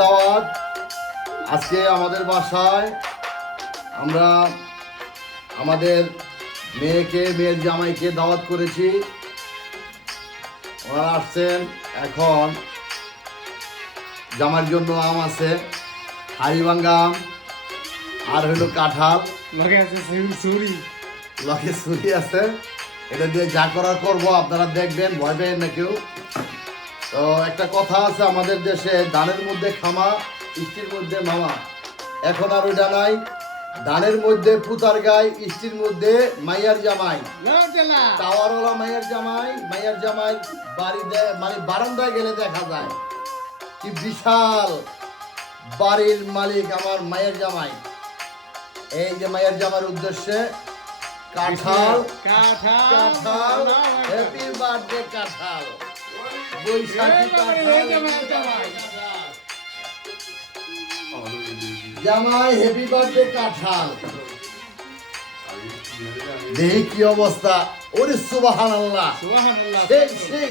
দাওয়াত। আজকে আমাদের বাসায় আমরা আমাদের মেয়েকে মেয়ের জামাইকে দাওয়াত করেছি। ওনারা আসছেন এখন। জামার জন্য আম আছে হাড়িভাঙ্গা আম আর হইল কাঁঠাল। লগে আছে চুরি লকে ছুরি আছে। এটা দিয়ে যা করার করব আপনারা দেখবেন ভয় পেয়ে না কেউ। তো একটা কথা আছে আমাদের দেশে ধানের মধ্যে খামা ইষ্টির মধ্যে মামা। এখন আর ওইটা নাই। ধানের মধ্যে পুতার গাই ইষ্টির মধ্যে মাইয়ার জামাই। টাওয়ারওয়ালা মাইয়ার জামাই মাইয়ার জামাই বাড়িতে মানে বারান্দায় গেলে দেখা যায়। কি বিশাল বাড়ির মালিক আমার মায়ের জামাই। এই যে মায়ের জামার উদ্দেশ্যে কাঁঠাল কাঁঠাল কাঁঠাল হ্যাপি বার্থডে কাঁঠাল। জামাই হ্যাপি বার্থডে কাঁঠাল। দেখি কি অবস্থা? ওরে সুবাহান আল্লাহ সেই